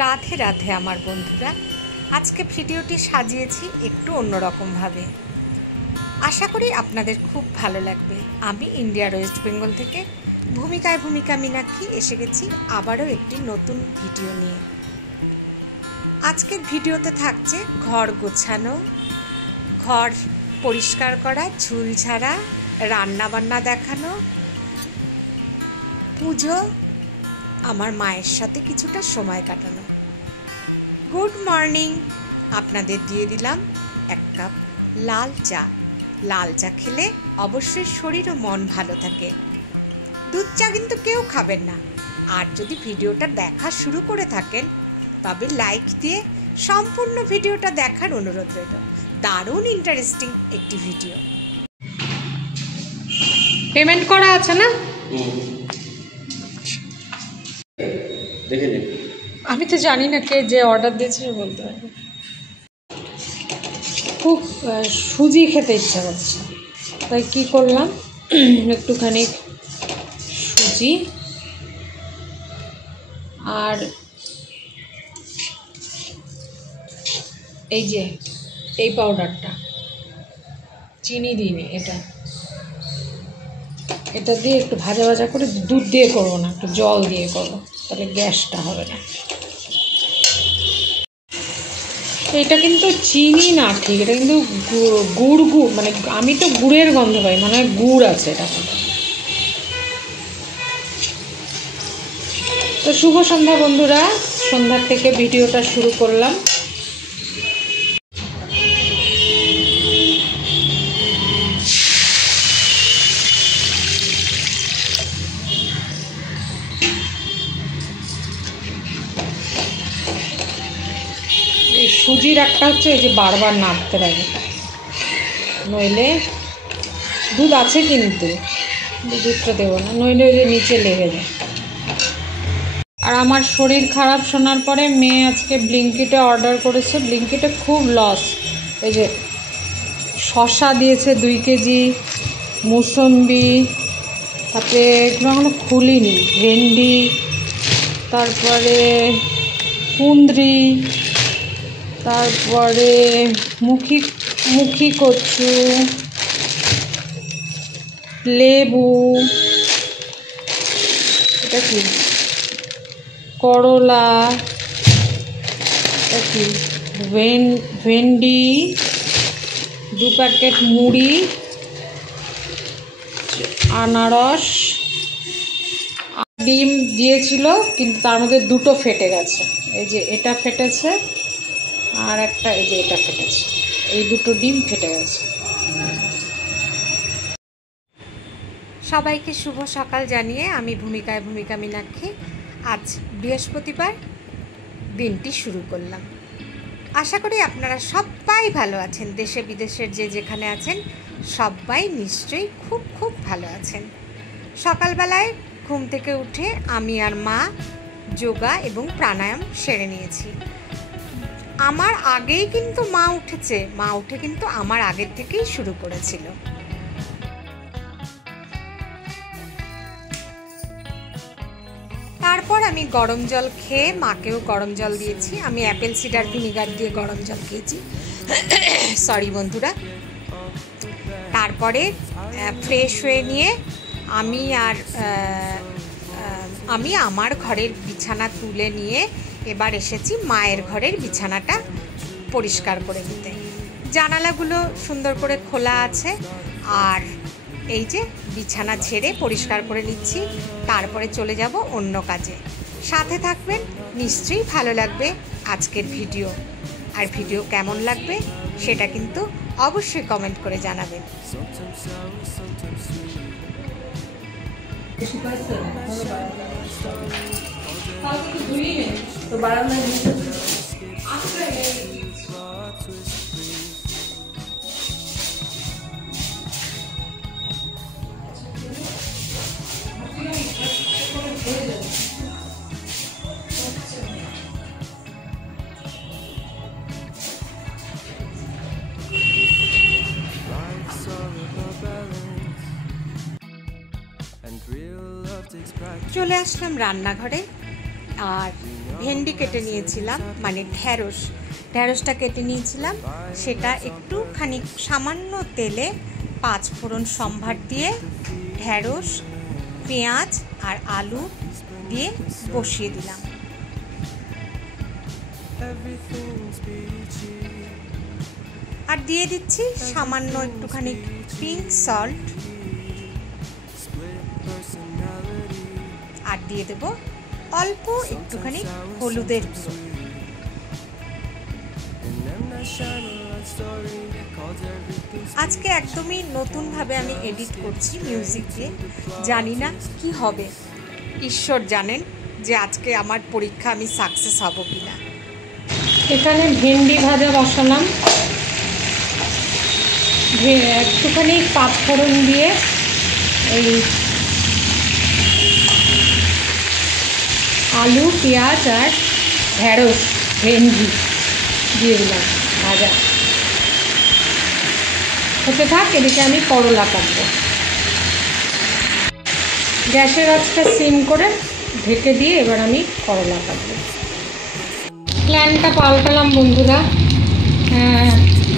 রাধে রাধে আমার বন্ধুরা, আজকে ভিডিওটি সাজিয়েছি একটু অন্যরকমভাবে। আশা করি আপনাদের খুব ভালো লাগবে। আমি ইন্ডিয়ার ওয়েস্ট বেঙ্গল থেকে ভূমিকা মীনাক্ষী এসে গেছি আবারও একটি নতুন ভিডিও নিয়ে। আজকের ভিডিওতে থাকছে ঘর গোছানো, ঘর পরিষ্কার করা, ঝুল ঝাড়া, রান্নাবান্না দেখানো, পুজো, আমার মায়ের সাথে কিছুটা সময় কাটানো। গুড মর্নিং, আপনাদের দিয়ে দিলাম এক কাপ লাল চা। লাল চা খেলে অবশ্যই শরীর ও মন ভালো থাকে। দুধ চা কিন্তু কেউ খাবেন না। আর যদি ভিডিওটা দেখা শুরু করে থাকেন তবে লাইক দিয়ে সম্পূর্ণ ভিডিওটা দেখার অনুরোধ রইল। দারুণ ইন্টারেস্টিং একটি ভিডিও। পেমেন্ট করা আছে না? আমি তো জানি না কে যে অর্ডার দিয়েছে বলতে পারবো। খুব সুজি খেতে ইচ্ছা করছে, তাই কি করলাম, একটুখানি সুজি আর এই যে এই পাউডারটা, চিনি দিইনি, এটা দিয়ে একটু ভাজা ভাজা করে, দুধ দিয়ে করবো না, একটু জল দিয়ে করবো, তাহলে গ্যাসটা হবে না। এটা কিন্তু চিনি না, ঠিক, এটা কিন্তু গুড় মানে আমি তো গুড়ের গন্ধ পাই, মানে গুড় আছে এটা। তো শুভ সন্ধ্যা বন্ধুরা, সন্ধ্যার থেকে ভিডিওটা শুরু করলাম। এই সুজির একটা হচ্ছে এই যে বারবার নাড়তে লাগে, নইলে দুধ আছে কিন্তু দুধটা দেবো না, নইলে ওই যে নিচে লেগে যায়। আর আমার শরীর খারাপ শোনার পরে মেয়ে আজকে ব্লিঙ্কিটে অর্ডার করেছে। ব্লিঙ্কিটে খুব লস। এই যে শসা দিয়েছে 2 কেজি, মুসম্বি, তারপরে এগুলো এখনো খুলিনি, ভেন্ডি, তারপরে কুঁদরি, তারপরে মুখি কচু, লেবু, এটা কি, করলা, এটা কি, ভেন্ডি, 2 প্যাকেট মুড়ি, আনারস, ডিম দিয়েছিল কিন্তু তার মধ্যে 2টো ফেটে গেছে। এই যে এটা ফেটেছে আর একটা এই যে এটা ফেটেছে, এই 2টো ডিম ফেটে গেছে। সবাইকে শুভ সকাল জানিয়ে আমি ভূমিকা মীনাক্ষী আজ বৃহস্পতিবার দিনটি শুরু করলাম। আশা করি আপনারা সবাই ভালো আছেন, দেশে বিদেশের যে যেখানে আছেন সবাই নিশ্চয়ই খুব ভালো আছেন। সকালবেলায় ঘুম থেকে উঠে আমি আর মা যোগা এবং প্রাণায়াম সেরে নিয়েছি। আমার আগেই কিন্তু মা উঠেছে, মা উঠে কিন্তু আমার আগের থেকেই শুরু করেছিল। তারপর আমি গরম জল খেয়ে মাকেও গরম জল দিয়েছি। আমি অ্যাপেল সিডার ভিনিগার দিয়ে গরম জল খেয়েছি, সরি বন্ধুরা। তারপরে ফ্রেশ হয়ে নিয়ে আমি আমার ঘরের বিছানা তুলে নিয়ে এবার এসেছি মায়ের ঘরের বিছানাটা পরিষ্কার করে নিতে। জানালাগুলো সুন্দর করে খোলা আছে, আর এই যে বিছানা ঝেড়ে পরিষ্কার করে নিচ্ছি। তারপরে চলে যাব অন্য কাজে। সাথে থাকবেন, নিশ্চয়ই ভালো লাগবে আজকের ভিডিও। আর ভিডিও কেমন লাগবে সেটা কিন্তু অবশ্যই কমেন্ট করে জানাবেন। চলে আসলাম রান্নাঘরে, আর ভেন্ডি কেটে নিয়েছিলাম, মানে ঢ্যাঁড়সটা কেটে নিয়েছিলাম। সেটা একটুখানি সামান্য তেলে 5 ফোড়ন সম্ভার দিয়ে ঢ্যাঁড়স, পেঁয়াজ আর আলু দিয়ে বসিয়ে দিলাম। আর দিয়ে দিচ্ছি সামান্য একটুখানি পিঙ্ক সল্ট, আর দিয়ে দেব অল্প একটুখানি হলুদের গুঁড়ো। আজকে একদমই নতুনভাবে আমি এডিট করছি মিউজিক দিয়ে, জানি না কি হবে, ঈশ্বর জানেন যে আজকে আমার পরীক্ষা আমি সাকসেস হব কিনা। এখানে ভেন্ডি ভাজা বসালাম, একটুখানি 5 ফোড়ন দিয়ে এই আলু, পেঁয়াজ আর ঢ্যাঁড়স, ভেন্ডি দিয়ে দিলাম ভাজা হতে থাক। এদিকে আমি করলা কাটবো। গ্যাসের আঁচটা সিম করে ঢেকে দিয়ে এবার আমি করলা কাটবো। প্ল্যানটা পাল্টালাম বন্ধুরা।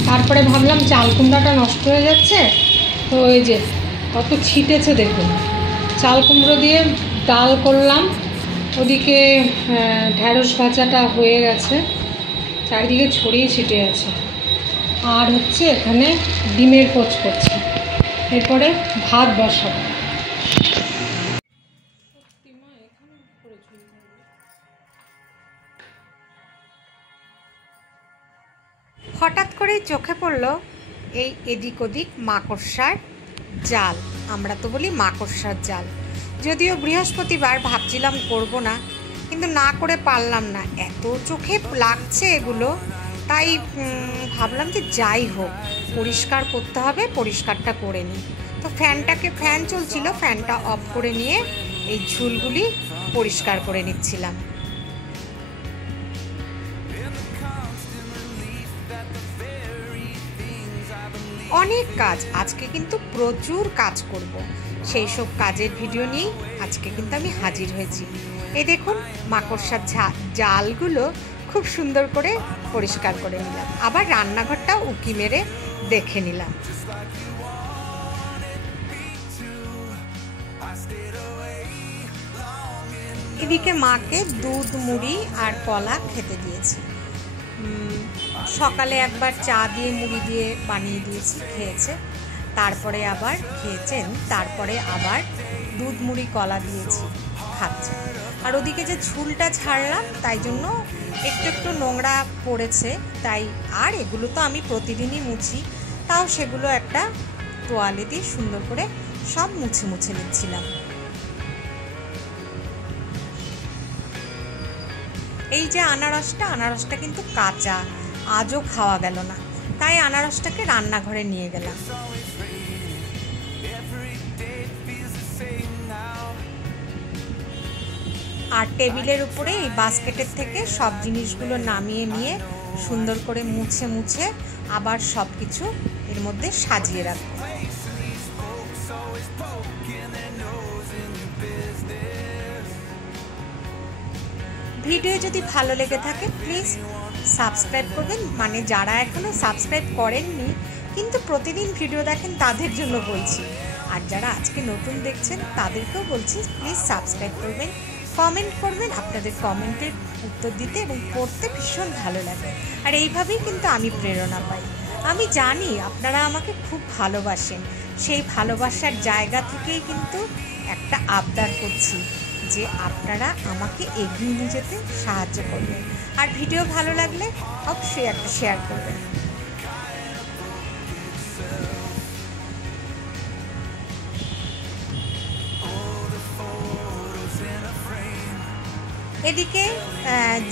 তারপরে ভাবলাম চাল কুমড়াটা নষ্ট হয়ে যাচ্ছে, তো ওই যে কত ছিটেছে দেখুন। চাল কুমড়ো দিয়ে ডাল করলাম, ওদিকে ঢ্যাঁড়স ভাজাটা হয়ে গেছে, চারিদিকে ছড়িয়ে ছিটে আছে। আর হচ্ছে এখানে ডিমের পোচ করছি, এরপরে ভাত বসাবো। হঠাৎ করেই চোখে পড়লো এই এদিক ওদিক মাকড়সার জাল, আমরা তো বলি মাকড়সার জাল। যদিও বৃহস্পতিবার ভাবছিলাম করব না, কিন্তু না করে পারলাম না, এত চোখে লাগছে এগুলো, তাই ভাবলাম যে যাই হোক পরিষ্কার করতে হবে, পরিষ্কারটা করে নিই। তো ফ্যান চলছিল, ফ্যানটা অফ করে নিয়ে এই ঝুলগুলি পরিষ্কার করে নিচ্ছিলাম। অনেক কাজ, আজকে কিন্তু প্রচুর কাজ করব, সেই সব কাজের ভিডিও নিয়েই আজকে কিন্তু আমি হাজির হয়েছি। এই দেখুন মাকড়সার জালগুলো খুব সুন্দর করে পরিষ্কার করে নিলাম, আবার রান্নাঘরটা উকি মেরে দেখে নিলাম। এদিকে মাকে দুধ, মুড়ি আর কলা খেতে দিয়েছি। সকালে একবার চা দিয়ে মুড়ি দিয়ে বানিয়ে দিয়েছি, খেয়েছে, তারপরে আবার খেয়েছেন, তারপরে আবার দুধ, মুড়ি, কলা দিয়েছি, খাচ্ছে। আর ওদিকে যে ঝুলটা ছাড়লাম তাই জন্য একটু একটু নোংরা পড়েছে, তাই আর এগুলো তো আমি প্রতিদিনই মুছি, তাও সেগুলো একটা তোয়ালে দিয়ে সুন্দর করে সব মুছে মুছে নিচ্ছিলাম। এই যে আনারসটা কিন্তু কাঁচা, আজও খাওয়া গেল না, তাই আনারসটাকে রান্নাঘরে নিয়ে গেলাম। আর টেবিলের উপরে এই বাস্কেটের থেকে সব জিনিসগুলো নামিয়ে নিয়ে সুন্দর করে মুছে মুছে আবার সব কিছু এর মধ্যে সাজিয়ে রাখবো। ভিডিও যদি ভালো লেগে থাকে প্লিজ সাবস্ক্রাইব করবেন, মানে যারা এখনো সাবস্ক্রাইব করেননি কিন্তু প্রতিদিন ভিডিও দেখেন তাদের জন্য বলছি, আর যারা আজকে নতুন দেখছেন তাদেরকেও বলছি প্লিজ সাবস্ক্রাইব করবেন, কমেন্ট করবেন। আপনাদের কমেন্টের উত্তর দিতে এবং পড়তে ভীষণ ভালো লাগে, আর এইভাবেই কিন্তু আমি প্রেরণা পাই। আমি জানি আপনারা আমাকে খুব ভালোবাসেন, সেই ভালোবাসার জায়গা থেকেই কিন্তু একটা আবদার করছি যে আপনারা আমাকে এগিয়ে নিয়ে যেতে সাহায্য করবেন, আর ভিডিও ভালো লাগলে অবশ্যই একটা শেয়ার করবেন। এদিকে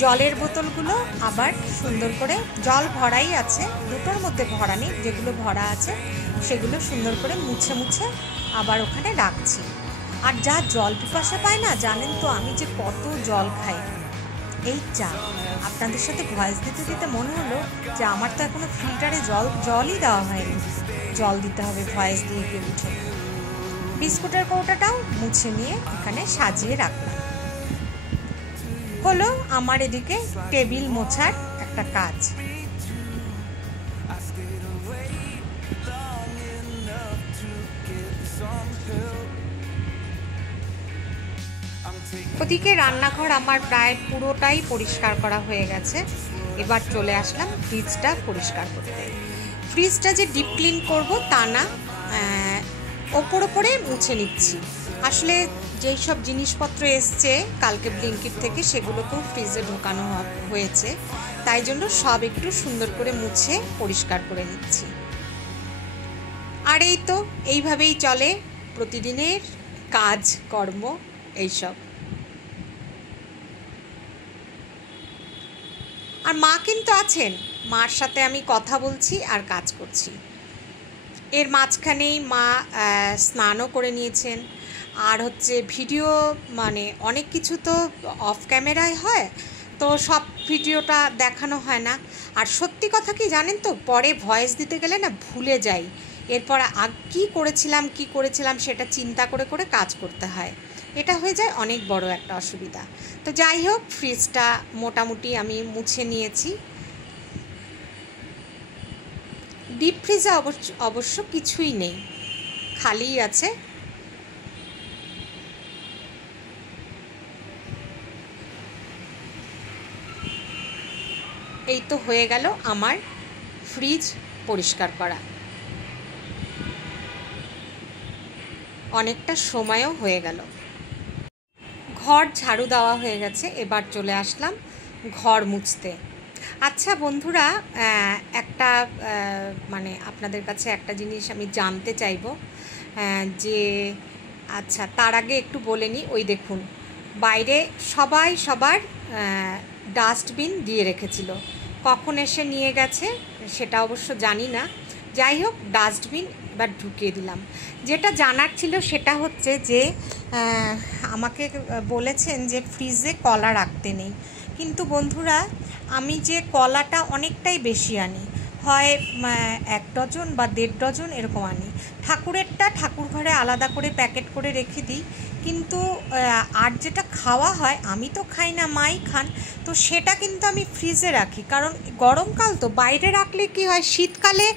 জলের বোতলগুলো আবার সুন্দর করে, জল ভরাই আছে, দুটোর মধ্যে ভরা নেই, যেগুলো ভরা আছে সেগুলো সুন্দর করে মুছে মুছে আবার ওখানে রাখছি। আর যা জল পিপাসা পায় না, জানেন তো আমি যে কত জল খাই। এই চা আপনাদের সাথে ভয়েস দিতে দিতে মনে হলো যে আমার তো এখনো ফিল্টারে জলই দেওয়া হয়নি, জল দিতে হবে ভয়েস দিয়ে গিয়ে উঠে। বিস্কুটের কৌটাটাও মুছে নিয়ে এখানে সাজিয়ে রাখলাম। হলো আমার এদিকে টেবিল মোছার একটা কাজ। ওদিকে রান্নাঘর আমার প্রায় পুরোটাই পরিষ্কার করা হয়ে গেছে। এবার চলে আসলাম ফ্রিজটা পরিষ্কার করতে। ফ্রিজটা যে ডিপ ক্লিন করবো তা না, ওপরে মুছে নিচ্ছি। আসলে যেই সব জিনিসপত্র এসছে কালকে ব্লিঙ্কিট থেকে সেগুলোকেও ফ্রিজে ঢোকানো হয়েছে, তাই জন্য সব একটু সুন্দর করে মুছে পরিষ্কার করে নিচ্ছি। আর এই তো এইভাবেই চলে প্রতিদিনের কাজ কর্ম এইসব। আর মা কিন্তু আছেন, মার সাথে আমি কথা বলছি আর কাজ করছি। এর মাঝখানেই মা স্নানও করে নিয়েছেন। আর হচ্ছে ভিডিও মানে অনেক কিছু তো অফ ক্যামেরায় হয়, তো সব ভিডিওটা দেখানো হয় না। আর সত্যি কথা কি জানেন তো, পরে ভয়েস দিতে গেলে না ভুলে যাই, এরপর কী করেছিলাম সেটা চিন্তা করে করে কাজ করতে হয়। এটা হয়ে যায় অনেক বড় একটা অসুবিধা। তো যাই হোক, ফ্রিজটা মোটামুটি আমি মুছে নিয়েছি। ডিপ ফ্রিজে অবশ্য কিছুই নেই, খালিই আছে। এই তো হয়ে গেল আমার ফ্রিজ পরিষ্কার করা। অনেকটা সময়ও হয়ে গেল। ঘর ঝাড়ু দেওয়া হয়ে গেছে, এবার চলে আসলাম ঘর মুছতে। আচ্ছা বন্ধুরা, একটা মানে আপনাদের কাছে একটা জিনিস আমি জানতে চাইব যে, আচ্ছা তার আগে একটু বলে নিই। ওই দেখুন, বাইরে সবার ডাস্টবিন দিয়ে রেখেছিল, কখন এসে নিয়ে গেছে সেটা অবশ্য জানি না। যাই হোক, ডাস্টবিন এবার ঢুকিয়ে দিলাম। যেটা জানার ছিল সেটা হচ্ছে যে আমাকে বলেছেন যে ফ্রিজে কলা রাখতে নেই, কিন্তু বন্ধুরা আমি যে কলাটা অনেকটাই বেশি আনি, হয় 1 ডজন বা 1.5 ডজন এরকম আনি। ঠাকুরেরটা ঠাকুর ঘরে আলাদা করে প্যাকেট করে রেখে দিই, কিন্তু আর যেটা খাওয়া হয় আমি তো খাই না, মাই খান, তো সেটা কিন্তু আমি ফ্রিজে রাখি। কারণ গরমকাল তো, বাইরে রাখলে কি হয়, শীতকালে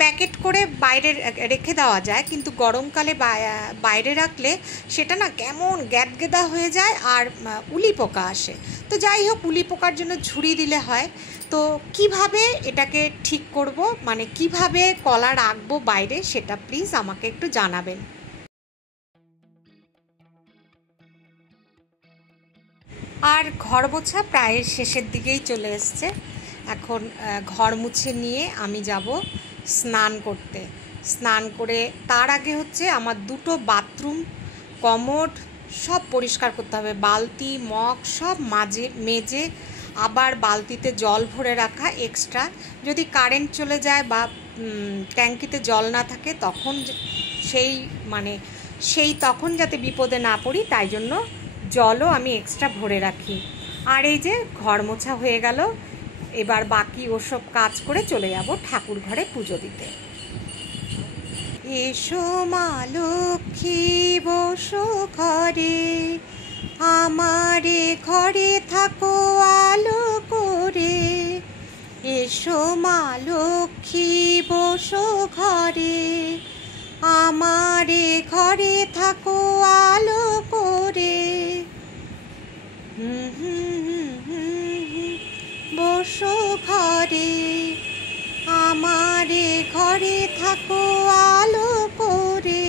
প্যাকেট করে বাইরে রেখে দেওয়া যায়, কিন্তু গরমকালে বাইরে রাখলে সেটা না কেমন গ্যাদগেদা হয়ে যায় আর উলি পোকা আসে। তো যাই হোক, উলি পোকার জন্য ঝুড়ি দিলে হয়। তো কিভাবে এটাকে ঠিক করব, মানে কিভাবে কলা রাখবো বাইরে, সেটা প্লিজ আমাকে একটু জানাবেন। আর ঘর মোছা প্রায় শেষের দিকেই চলে এসছে। এখন ঘর মুছে নিয়ে আমি যাব স্নান করতে। স্নান করে তার আগে হচ্ছে আমার 2টো বাথরুম, কমোড সব পরিষ্কার করতে হবে। বালতি মগ সব মেজে আবার বালতিতে জল ভরে রাখা এক্সট্রা। যদি কারেন্ট চলে যায় বা ট্যাঙ্কিতে জল না থাকে তখন তখন যাতে বিপদে না পড়ি, তাই জন্য জলও আমি এক্সট্রা ভরে রাখি। আর এই যে ঘর মোছা হয়ে গেল, এবার বাকি ওসব কাজ করে চলে যাব ঠাকুর ঘরে পুজো দিতে। এসো মা লক্ষ্মী বসো ঘরে, আমারে ঘরে থাকো আলো করে। এসো মা লক্ষ্মী বসো ঘরে, আমারে ঘরে থাকো আলো করে। বসো ঘরে, আমারে ঘরে থাকো আলো করে।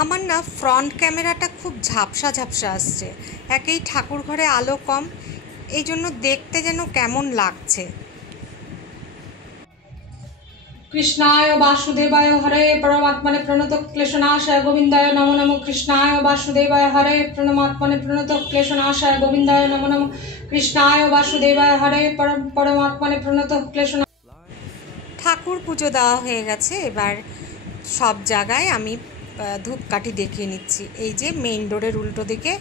আমার না ফ্রন্ট ক্যামেরাটা খুব ঝাপসা আসছে, একেই ঠাকুর ঘরে আলো কম, এই জন্য দেখতে যেন কেমন লাগছে। কৃষ্ণায় বাসুদেবায় হরে পরমাত্মনে প্রণত ক্লেশনাশায় গোবিন্দায় নমো নমো। কৃষ্ণায় বাসুদেবায় হরে পরমাত্মনে প্রণত ক্লেশনাশায় গোবিন্দায় নমো নমো। কৃষ্ণায় বাসুদেবায় হরে পরমাত্মনে প্রণত ক্লেশনা। ঠাকুর পুজো দেওয়া হয়ে গেছে, এবার সব জায়গায় আমি ধূপকাঠি দেখিয়ে নিচ্ছি। এই যে মেইন ডোরের উল্টো দিকে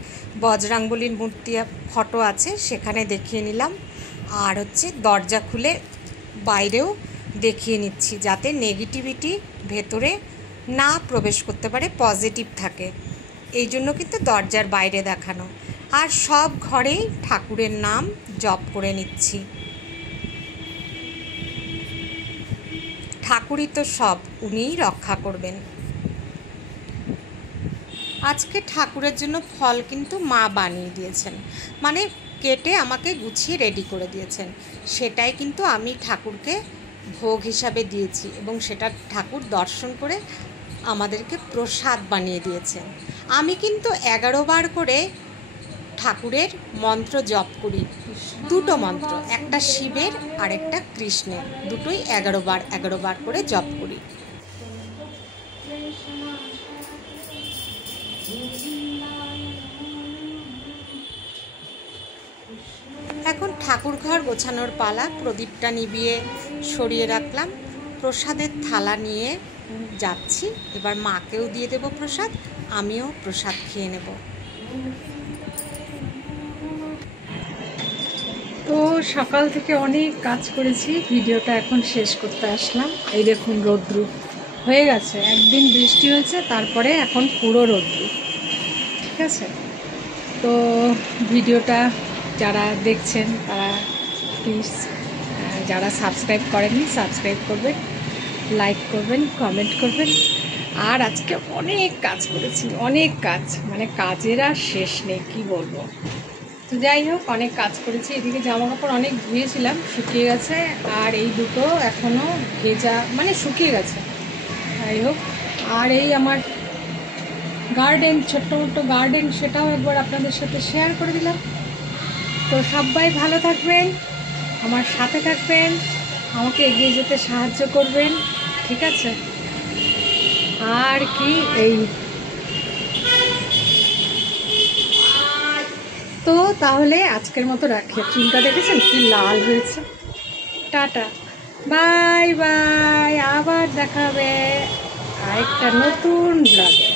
বজরাঙ্গলির মূর্তি ফটো আছে, সেখানে দেখিয়ে নিলাম। আর হচ্ছে দরজা খুলে বাইরেও দেখিয়ে নিচ্ছি, যাতে নেগেটিভিটি ভেতরে না প্রবেশ করতে পারে, পজিটিভ থাকে, এই জন্য কিন্তু দরজার বাইরে দেখানো। আর সব ঘরেই ঠাকুরের নাম জপ করে নিচ্ছি। ঠাকুরই তো সব, উনিই রক্ষা করবেন। আজকে ঠাকুরের জন্য ফল কিন্তু মা বানিয়ে দিয়েছেন, মানে কেটে আমাকে গুছিয়ে রেডি করে দিয়েছেন। সেটাই কিন্তু আমি ঠাকুরকে ভোগ হিসাবে দিয়েছি এবং সেটা ঠাকুর দর্শন করে আমাদেরকে প্রসাদ বানিয়ে দিয়েছেন। আমি কিন্তু 11 বার করে ঠাকুরের মন্ত্র জপ করি, দুটো মন্ত্র, একটা শিবের আর একটা কৃষ্ণের, দুটোই 11 বার করে জপ করি। এখন ঠাকুর ঘর গোছানোর পালা। প্রদীপটা নিভিয়ে সরিয়ে রাখলাম, প্রসাদের থালা নিয়ে যাচ্ছি। এবার মাকেও দিয়ে দেব প্রসাদ, আমিও প্রসাদ খেয়ে নেব। তো সকাল থেকে অনেক কাজ করেছি, ভিডিওটা এখন শেষ করতে আসলাম। এই দেখুন রৌদ্র হয়ে গেছে, একদিন বৃষ্টি হয়েছে, তারপরে এখন পুরো রৌদ্র। ঠিক আছে, তো ভিডিওটা যারা দেখছেন তারা প্লিজ, যারা সাবস্ক্রাইব করেননি সাবস্ক্রাইব করবেন, লাইক করবেন, কমেন্ট করবেন। আর আজকে অনেক কাজ করেছি, অনেক কাজ, মানে কাজের আর শেষ নেই, কি বলবো। তো যাই হোক, অনেক কাজ করেছি। এদিকে জামা কাপড় অনেক ধুয়েছিলাম, শুকিয়ে গেছে, আর এই দুটো এখনও ভেজা, মানে শুকিয়ে গেছে। যাই হোক, আর এই আমার গার্ডেন, ছোট্ট মোটো গার্ডেন, সেটাও একবার আপনাদের সাথে শেয়ার করে দিলাম। তো সবাই ভালো থাকবেন, আমার সাথে থাকবেন, আমাকে এগিয়ে যেতে সাহায্য করবেন, ঠিক আছে? আর কি, এই তো তাহলে আজকের মতো রাখি। চুলটা দেখেছেন কি লাল হয়েছে। টাটা, বাই বাই, আবার দেখা হবে আরেকটা নতুন ব্লগে।